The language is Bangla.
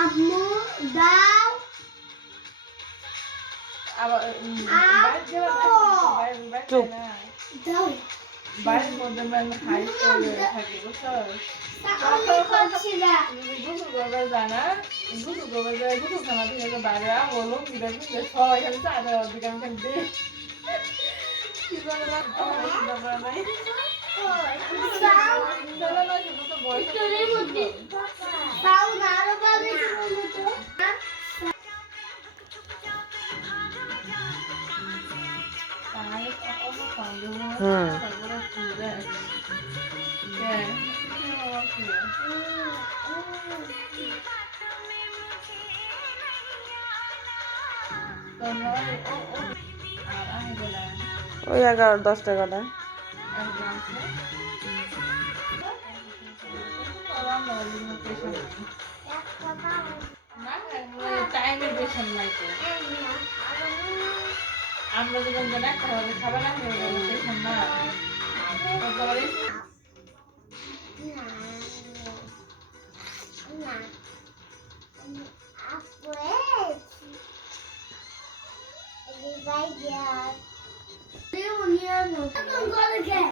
আম্মু দাও আবার চুপ দাও বাড়ির মধ্যে মানে হাই করে থাকে বুঝছো করছি না গোসল করবে জানা গোসল করবে যায় গোসল খানা থেকে বাইরে বলো কিনা বুঝলে সবাই খালি চা দেওয়ার দিকে আমি খালি দিই কি করে না নাই তাও না আরো ভাবে তো ওই 11-10 টাকাটা টাইমের বেশন নাই তো আমরা যখন একটা হবে খাবার না বেশন না তারপরে Vai,